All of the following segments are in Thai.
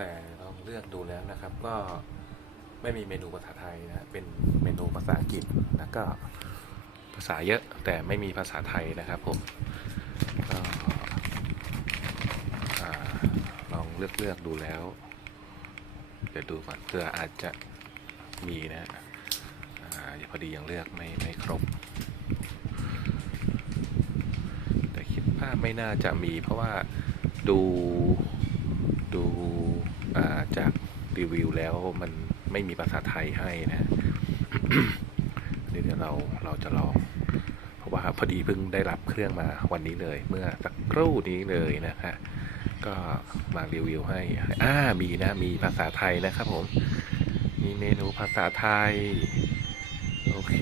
แต่ลองเลือกดูแล้วนะครับ ก็ไม่มีเมนูภาษาไทยนะเป็นเมนูภาษาอังกฤษแล้วก็ภาษาเยอะแต่ไม่มีภาษาไทยนะครับผมก็ลองเลือกเลือกดูแล้ว เดี๋ยวดูก่อนเพื่ออาจจะมีนะอ่าพอดียังเลือกไม่ไม่ครบ แต่คิดว่าไม่น่าจะมีเพราะว่าดู ดูจากรีวิวแล้วมันไม่มีภาษาไทยให้นะเดี๋ยวเราเราจะลอง เพราะว่าพอดีเพิ่งได้รับเครื่องมาวันนี้เลย เมื่อสักครู่นี้เลยนะฮะก็มารีวิวให้อ่ามีนะมีภาษาไทยนะครับผม มีเมนูภาษาไทย โอเค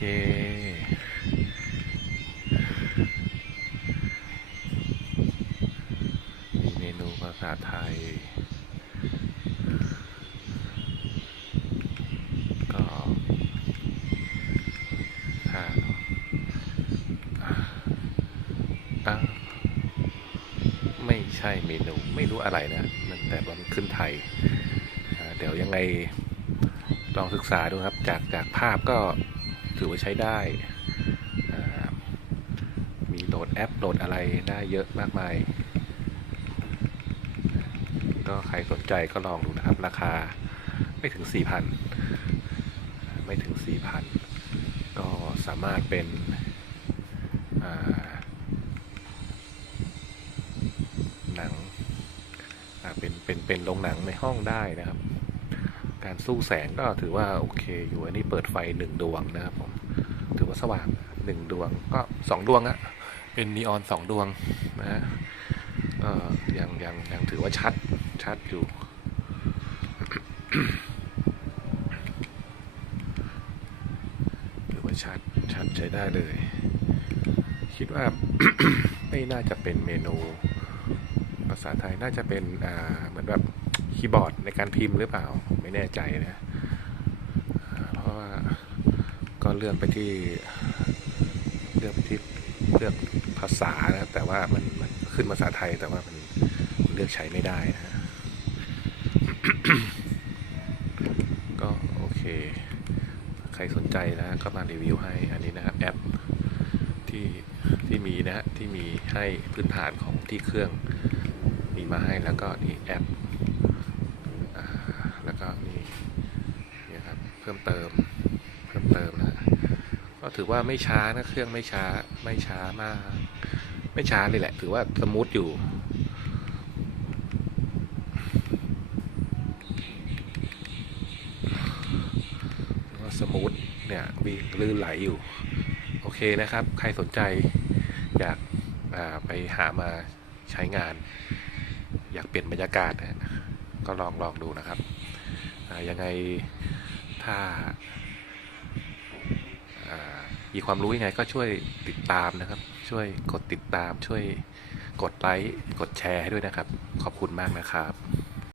มีเมนู ภาษาไทย ก็ถ้าอะไม่ใช่เมนู ไม่รู้อะไรนะ มันแต่ว่ามันขึ้นไทย เดี๋ยวยังไงลองศึกษาดูครับ จากจากภาพก็ถือว่าใช้ได้ มีโหลดแอปโหลดอะไรได้เยอะมากมาย ก็ใครสนใจก็ลองดูนะครับ ราคาไม่ถึง 4,000 ไม่ถึง 4,000 ก็สามารถเป็นหนังเป็นเป็นเป็นโรงหนังในห้องได้นะครับ การสู้แสงก็ถือว่าโอเคอยู่อันนี้เปิดไฟหนึ่งดวงนะครับผมถือว่าสว่างหนึ่งดวงก็สองดวงอะเป็นนีออนสองดวงนะฮะ ยังยังถือว่าชัดชัดอยู่ ถือว่าชัดชัดใช้ได้เลย คิดว่าไม่น่าจะเป็นเมนู ภาษาไทยน่าจะเป็นอ่าเหมือนแบบคีย์บอร์ดในการพิมพ์หรือเปล่า ไม่แน่ใจนะ เพราะว่าก็เลือกไปที่เลือกไปที่เลือกภาษานะแต่ว่ามันมันขึ้นภาษาไทยแต่ว่ามัน เลือกใช้ไม่ได้นะ ก็โอเค ใครสนใจนะก็มารีวิวให้อันนี้นะครับแอปที่ที่มีนะฮะที่มีให้พื้นฐานของที่เครื่องมีมาให้แล้วก็นี่แอปแล้วก็นี่นี่ครับเพิ่มเติมเพิ่มเติมนะก็ถือว่าไม่ช้านะเครื่องไม่ช้าไม่ช้ามาก ไม่ช้าเลยแหละ ถือว่าสมูทอยู่ถือว่า สมูทเนี่ยวิ่งลื่นไหลอยู่ โอเคนะครับ ใครสนใจอยากาไปหามาใช้งาน อยากเปลี่ยนบรรยากาศนะก็ลองลองดูนะครับยังไงถ้าอ่ามีความรู้ยังไงก็ช่วยติดตามนะครับ ช่วยกดติดตามช่วยกดไลค์กดแชร์ให้ด้วยนะครับ ขอบคุณมากนะครับ